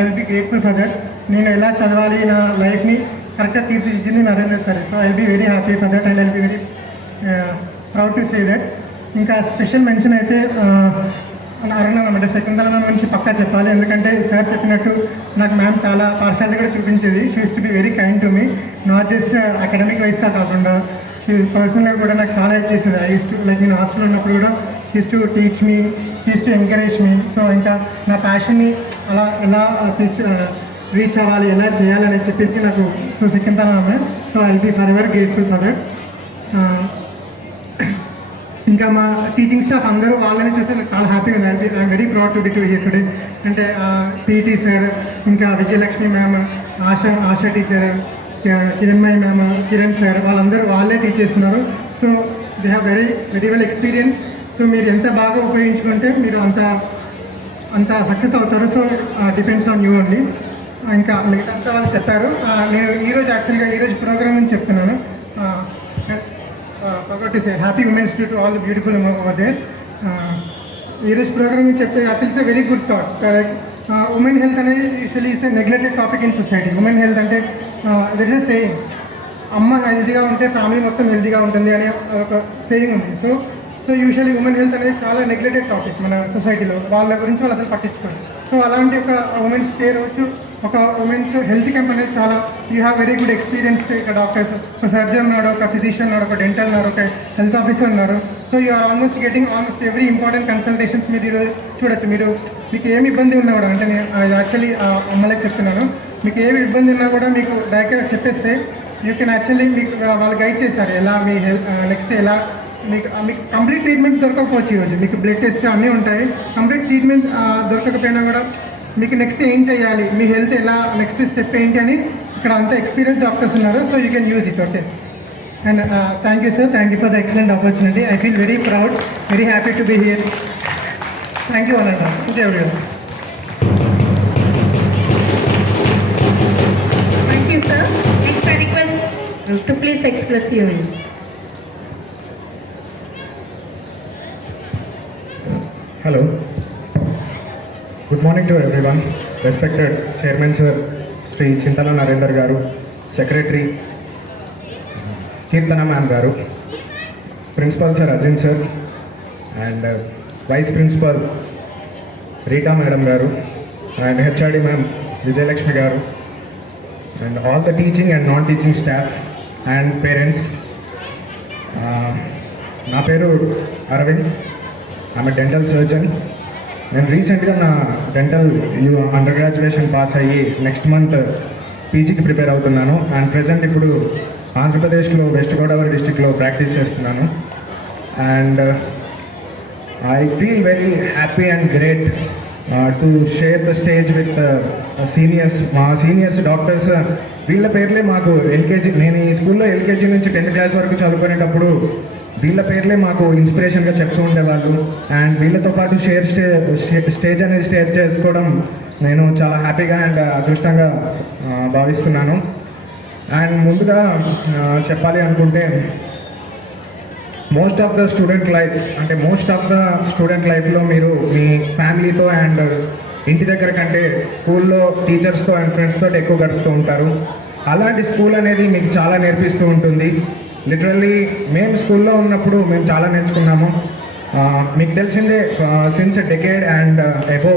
will be grateful for that. నేను ఎలా చదవాలి, నా లైఫ్ని కరెక్ట్గా తీర్చిదిద్దింది Narendra sir. So I will be very happy for that and I will be very proud to say that. ఇంకా స్పెషల్ మెన్షన్ అయితే అరుణమ్మ అంటే శకుంతల మ్యామ్ గురించి పక్కా చెప్పాలి. ఎందుకంటే సార్ చెప్పినట్టు నాకు మ్యామ్ చాలా పార్షాలిటీ కూడా చూపించేది. She used to be very kind to me, not just academic వైస్గా కాకుండా షీ పర్సనల్గా కూడా నాకు చాలా హెల్ప్ చేసేది. ఐ యూస్ టు లైక్ నేను హాస్టల్లో ఉన్నప్పుడు కూడా she used to teach me, she used to encourage me. So ఇంకా నా ప్యాషన్ని అలా ఎలా రీచ్ అవ్వాలి, ఎలా చేయాలని చెప్పింది నాకు సో Shakuntala ma'am. So I will B for ever grateful for that. ఇంకా మా టీచింగ్ స్టాఫ్ అందరూ వాళ్ళని చూస్తే నాకు చాలా హ్యాపీగా ఉంది. I'm very proud to be here today. అంటే పీటీ సార్, ఇంకా విజయలక్ష్మి మ్యామ్, ఆశా టీచర్, కిరణ్మయ్య మ్యామ్, కిరణ్ సార్, వాళ్ళే టీచ్ చేస్తున్నారు. So they have very well experience. So మీరు ఎంత బాగా ఉపయోగించుకుంటే మీరు అంత సక్సెస్ అవుతారు. So depends on you only. ఇంకా మిగతా వాళ్ళు చెప్పారు. నేను ఈరోజు ప్రోగ్రామ్ నుంచి చెప్తున్నాను. forgot to say happy Women's Day to all the beautiful women over there. ఈరోజు ప్రోగ్రామ్ నుంచి చెప్తే it's a very good thought. Women health అనేది usually it's a neglected topic in society. Women health అంటే that is a saying, అమ్మ హెల్తీగా ఉంటే ఫ్యామిలీ మొత్తం హెల్తీగా ఉంటుంది అనే ఒక సేయింగ్ ఉంది. సో యూజువల్లీ ఉమెన్ హెల్త్ అనేది చాలా నెగ్లెక్టెడ్ టాపిక్ మన సొసైటీలో. వాళ్ళ గురించి వాళ్ళు అసలు పట్టించుకోండి. సో అలాంటి ఒక ఉమెన్స్ డే రోజు ఒక ఉమెన్స్ హెల్త్ క్యాంప్ అనేది చాలా you have very good experience. ఇక్కడ డాక్టర్స్, ఒక సర్జన్ ఉన్నాడు, ఒక ఫిజిషియన్ ఉన్నాడు, ఒక డెంటల్ ఉన్నారు, ఒక హెల్త్ ఆఫీసర్ ఉన్నారు. So you are almost getting almost every important consultations మీరు ఈరోజు చూడొచ్చు. మీకు ఏమి ఇబ్బంది ఉన్నా కూడా, అంటే నేను యాక్చువల్లీ అమ్మలకి చెప్తున్నాను, మీకు ఏమి ఇబ్బంది ఉన్నా కూడా మీకు డైరెక్ట్గా చెప్పేస్తే యూ కెన్ యాక్చువల్లీ మీకు వాళ్ళు గైడ్ చేస్తారు ఎలా మీ హెల్త్ నెక్స్ట్ ఎలా మీకు కంప్లీట్ ట్రీట్మెంట్ దొరకకపోవచ్చు. ఈరోజు మీకు బ్లడ్ టెస్ట్ అన్నీ ఉంటాయి. కంప్లీట్ ట్రీట్మెంట్ దొరకకపోయినా కూడా మీకు నెక్స్ట్ ఏం చేయాలి, మీ హెల్త్ ఎలా నెక్స్ట్ స్టెప్ ఏంటి అని ఇక్కడ ఇక్కడ అంతా ఎక్స్పీరియన్స్ డాక్టర్స్ ఉన్నారు, so you can use it. Okay, and thank you sir, thank you for the excellent opportunity. I feel very proud, very happy to be here. Thank you Ananta. Thank you everyone. Thank you, sir. Next, I request to please express your views. Hello. Good morning to everyone. Respected Chairman Sir, Sri Chintala Narendra Garu, Secretary Kirtana Ma'am Garu, Principal Sir Azim Sir, and Vice Principal Rita Madam Garu, and HRD Ma'am Vijayalakshmi Garu, and all the teaching and non-teaching staff and parents. నా పేరు Arvind. I'm dental surgeon. నేను రీసెంట్గా నా dental under graduation pass అయ్యి next month పీజీకి ప్రిపేర్ అవుతున్నాను. And present ఇప్పుడు ఆంధ్రప్రదేశ్లో వెస్ట్ గోదావరి డిస్టిక్లో ప్రాక్టీస్ చేస్తున్నాను. And I feel very happy and great to share the stage with seniors. మా సీనియర్స్ డాక్టర్స్ వీళ్ళ పేర్లే మాకు ఎల్కేజీ, నేను ఈ స్కూల్లో ఎల్కేజీ నుంచి 10th క్లాస్ వరకు చదువుకునేటప్పుడు వీళ్ళ పేర్లే మాకు ఇన్స్పిరేషన్గా చెప్తూ ఉండేవాళ్ళు. అండ్ వీళ్ళతో పాటు స్టేజ్ అనేది షేర్ చేసుకోవడం నేను చాలా హ్యాపీగా అండ్ అదృష్టంగా భావిస్తున్నాను. అండ్ ముందుగా చెప్పాలి అనుకుంటే మోస్ట్ ఆఫ్ ద స్టూడెంట్ లైఫ్లో మీరు మీ ఫ్యామిలీతో అండ్ ఇంటి దగ్గర కంటే స్కూల్లో టీచర్స్తో అండ్ ఫ్రెండ్స్తో ఎక్కువ గడుపుతూ ఉంటారు. అలాంటి స్కూల్ అనేది మీకు చాలా నేర్పిస్తూ ఉంటుంది. లిటరల్లీ మేము స్కూల్లో ఉన్నప్పుడు మేము చాలా నేర్చుకున్నాము. మీకు తెలిసిందే, సిన్స్ డెకేడ్ అండ్ అబో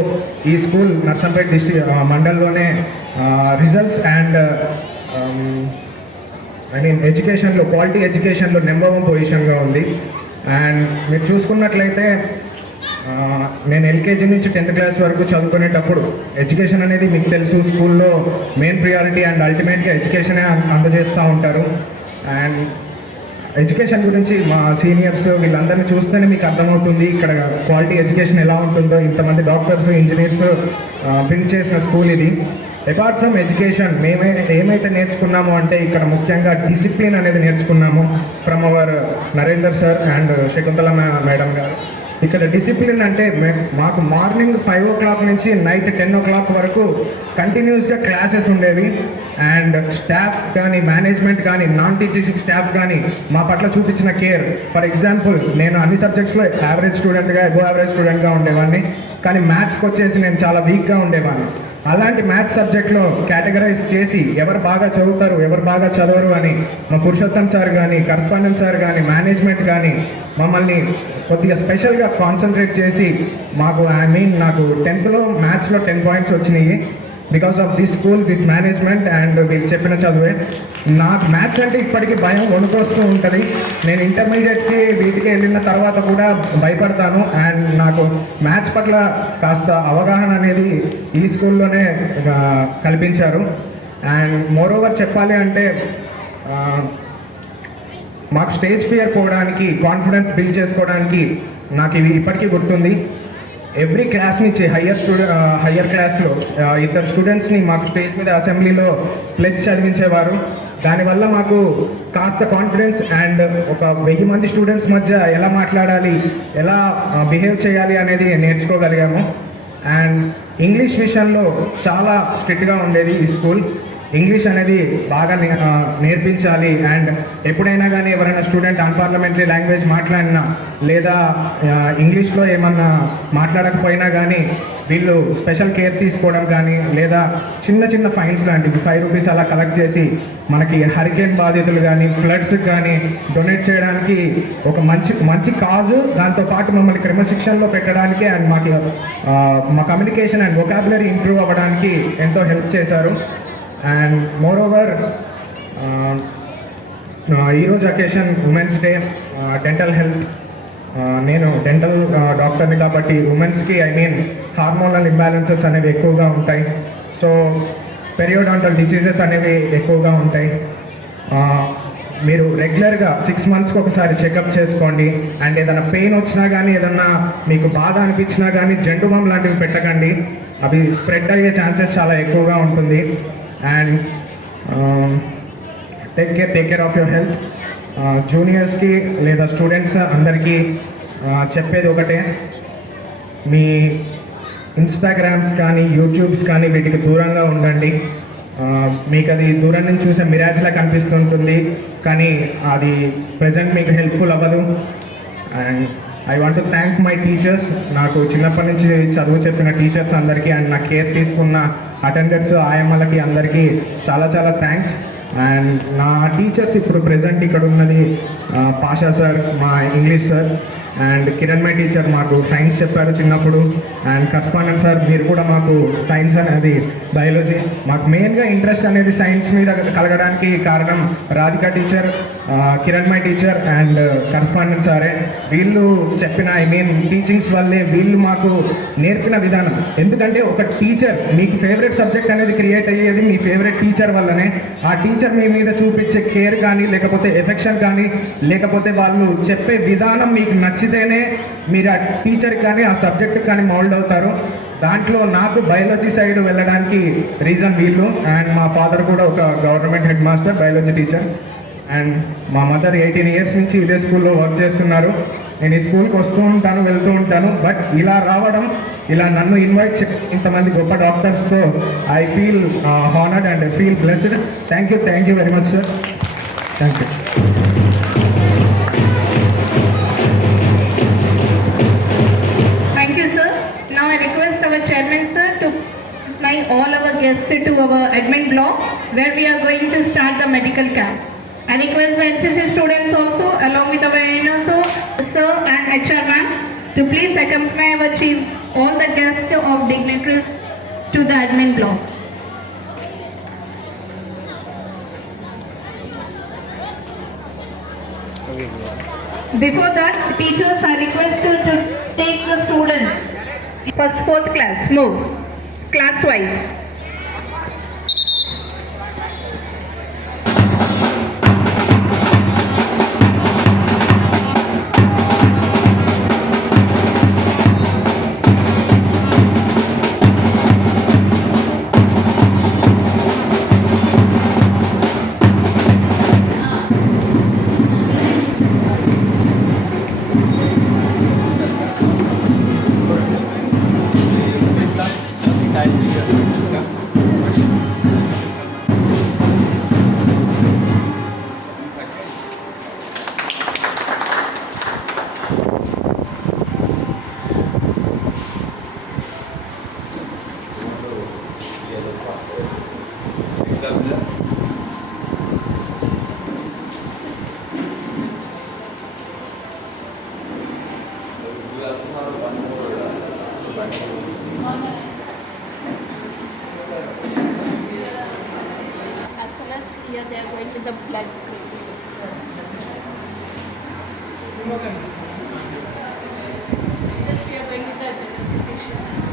ఈ స్కూల్ నర్సంపేట డిస్ట్రిక్ట్ మండల్లోనే రిజల్ట్స్ అండ్ ఎడ్యుకేషన్లో, క్వాలిటీ ఎడ్యుకేషన్లో నెంబర్ 1 పొజిషన్గా ఉంది. అండ్ మీరు చూసుకున్నట్లయితే నేను ఎల్కేజీ నుంచి 10th క్లాస్ వరకు చదువుకునేటప్పుడు ఎడ్యుకేషన్ అనేది మీకు తెలుసు స్కూల్లో మెయిన్ ప్రియారిటీ అండ్ అల్టిమేట్గా ఎడ్యుకేషనే అందజేస్తూ ఉంటారు. అండ్ ఎడ్యుకేషన్ గురించి మా సీనియర్స్ వీళ్ళందరినీ చూస్తేనే మీకు అర్థమవుతుంది ఇక్కడ క్వాలిటీ ఎడ్యుకేషన్ ఎలా ఉంటుందో. ఇంతమంది డాక్టర్స్, ఇంజనీర్స్ బిల్డ్ చేసిన స్కూల్ ఇది. అపార్ట్ ఫ్రమ్ ఎడ్యుకేషన్ మేము ఏమైతే నేర్చుకున్నామో అంటే ఇక్కడ ముఖ్యంగా డిసిప్లిన్ అనేది నేర్చుకున్నాము from our Narender sir and Shakuntala మేడం గారు. ఇక్కడ డిసిప్లిన్ అంటే మాకు మార్నింగ్ 5 o'clock నుంచి నైట్ 10 o'clock వరకు కంటిన్యూస్గా క్లాసెస్ ఉండేవి. అండ్ స్టాఫ్ కానీ, మేనేజ్మెంట్ కానీ, నాన్ టీచింగ్ స్టాఫ్ కానీ మా పట్ల చూపించిన కేర్. ఫర్ ఎగ్జాంపుల్, నేను అన్ని సబ్జెక్ట్స్లో యావరేజ్ స్టూడెంట్గా, అబో యావరేజ్ స్టూడెంట్గా ఉండేవాడిని. కానీ మ్యాథ్స్కి వచ్చేసి నేను చాలా వీక్గా ఉండేవాడిని. అలాంటి మ్యాథ్స్ సబ్జెక్ట్లో కేటగరైజ్ చేసి ఎవరు బాగా చదువుతారు, ఎవరు బాగా చదవరు అని మా పురుషోత్తం సార్ కానీ, కరస్పాండెంట్ సార్ కానీ, మేనేజ్మెంట్ కానీ మమ్మల్ని కొద్దిగా స్పెషల్గా కాన్సన్ట్రేట్ చేసి నాకు 10th మ్యాథ్స్లో 10 points వచ్చినాయి. Because of this school, this management and వీళ్ళు చెప్పిన చదువే. నాకు మ్యాథ్స్ అంటే ఇప్పటికీ భయం వణుకొస్తూ ఉంటుంది. నేను ఇంటర్మీడియట్కి వీటికి వెళ్ళిన తర్వాత కూడా భయపడతాను. అండ్ నాకు మ్యాథ్స్ పట్ల కాస్త అవగాహన అనేది ఈ స్కూల్లోనే కల్పించారు. అండ్ మోరోవర్ చెప్పాలి అంటే మాకు స్టేజ్ ఫియర్ పోవడానికి, కాన్ఫిడెన్స్ బిల్డ్ చేసుకోవడానికి నాకు ఇవి ఇప్పటికీ గుర్తుంది. ఎవ్రీ క్లాస్ నుంచి హయ్యర్ క్లాస్లో ఇద్దరు స్టూడెంట్స్ని మాకు స్టేజ్ మీద అసెంబ్లీలో ప్లెడ్జ్ చదివించేవారు. దానివల్ల మాకు కాస్త కాన్ఫిడెన్స్ అండ్ ఒక 1000 మంది స్టూడెంట్స్ మధ్య ఎలా మాట్లాడాలి, ఎలా బిహేవ్ చేయాలి అనేది నేర్చుకోగలిగాము. అండ్ ఇంగ్లీష్ విషయంలో చాలా స్ట్రిక్ట్గా ఉండేది ఈ స్కూల్. ఇంగ్లీష్ అనేది బాగా నేర్పించాలి. అండ్ ఎప్పుడైనా కానీ ఎవరైనా స్టూడెంట్ అన్పార్లమెంటరీ లాంగ్వేజ్ మాట్లాడినా లేదా ఇంగ్లీష్లో ఏమన్నా మాట్లాడకపోయినా కానీ వీళ్ళు స్పెషల్ కేర్ తీసుకోవడం కానీ లేదా చిన్న చిన్న ఫైన్స్ లాంటివి 5 rupees అలా కలెక్ట్ చేసి మనకి హరికేన్ బాధితులు కానీ, ఫ్లడ్స్కి కానీ డొనేట్ చేయడానికి ఒక మంచి కాజు. దాంతోపాటు మమ్మల్ని క్రమశిక్షణలో పెట్టడానికి అండ్ మా కమ్యూనికేషన్ అండ్ వొకాబులరీ ఇంప్రూవ్ అవ్వడానికి ఎంతో హెల్ప్ చేశారు. అండ్ మోరోవర్ ఈరోజు occasion women's day, dental health. నేను డెంటల్ డాక్టర్ని కాబట్టి ఉమెన్స్కి హార్మోనల్ ఇంబ్యాలెన్సెస్ అనేవి ఎక్కువగా ఉంటాయి. సో పెరియోడాంటల్ డిసీజెస్ అనేవి ఎక్కువగా ఉంటాయి. మీరు రెగ్యులర్గా 6 monthsకి ఒకసారి చెకప్ చేసుకోండి. అండ్ ఏదైనా పెయిన్ వచ్చినా కానీ, ఏదన్నా మీకు బాధ అనిపించినా కానీ జండు బామ్ లాంటివి పెట్టకండి. అవి స్ప్రెడ్ అయ్యే ఛాన్సెస్ చాలా ఎక్కువగా ఉంటుంది. And take care of your health. జూనియర్స్కి లేదా స్టూడెంట్స్ అందరికీ చెప్పేది ఒకటే, మీ ఇన్స్టాగ్రామ్స్ కానీ యూట్యూబ్స్ కానీ వీటికి దూరంగా ఉండండి. మీకు అది దూరం నుంచి చూసే మిరాజ్లా కనిపిస్తుంటుంది, కానీ అది ప్రజెంట్ మీకు హెల్ప్ఫుల్ అవ్వదు. And I want to thank my teachers. నాకు చిన్నప్పటి నుంచి చదువు చెప్పిన టీచర్స్ అందరికీ అండ్ నా కేర్ తీసుకున్న అటెండర్స్ ఆయమ్మలకి అందరికీ చాలా చాలా థ్యాంక్స్. అండ్ నా టీచర్స్ ఇప్పుడు ప్రెజెంట్ ఇక్కడ ఉన్నది పాషా సార్, మా English sir, and Kiran my teacher మాకు సైన్స్ చెప్పారు చిన్నప్పుడు, అండ్ కరస్పాండెంట్ సార్ మీరు కూడా మాకు సైన్స్ అనేది బయాలజీ, మాకు మెయిన్గా ఇంట్రెస్ట్ అనేది సైన్స్ మీద కలగడానికి కారణం రాధిక టీచర్, Kiran my teacher and correspondent సారే. వీళ్ళు చెప్పిన టీచింగ్స్ వల్లే, వీళ్ళు మాకు నేర్పిన విధానం. ఎందుకంటే ఒక టీచర్ మీకు ఫేవరెట్ సబ్జెక్ట్ అనేది క్రియేట్ అయ్యేది మీ ఫేవరెట్ టీచర్ వల్లనే. ఆ టీచర్ మీ మీద చూపించే కేర్ కానీ, లేకపోతే ఎఫెక్షన్ కానీ, లేకపోతే వాళ్ళు చెప్పే విధానం మీకు నచ్చితేనే మీరు ఆ టీచర్కి కానీ ఆ సబ్జెక్ట్కి కానీ మౌల్డ్ అవుతారు. దాంట్లో నాకు బయాలజీ సైడ్ వెళ్ళడానికి రీజన్ వీళ్ళు. అండ్ మా ఫాదర్ కూడా ఒక government head master, biology teacher. And మా మదర్ 18 years నుంచి ఇదే స్కూల్లో వర్క్ చేస్తున్నారు. నేను ఈ స్కూల్కి వస్తూ ఉంటాను, వెళ్తూ ఉంటాను. బట్ ఇలా రావడం, ఇలా నన్ను ఇన్వైట్ ఇంతమంది గొప్ప డాక్టర్స్తో I feel honoured and I feel blessed. Thank you very much sir. Thank you. Thank you, sir. Now I request our chairman, sir, to fly all our guests to our admin block where we are going to start the medical camp. I request the NCC students also along with our NSO, sir and HR ma'am to please accompany our chief, all the guests of dignitaries to the admin block. Before that, teachers are requested to take the students. First, 4th class, move. Class wise. As well as here they are going to the blood group. Yes, we are going to the general physician.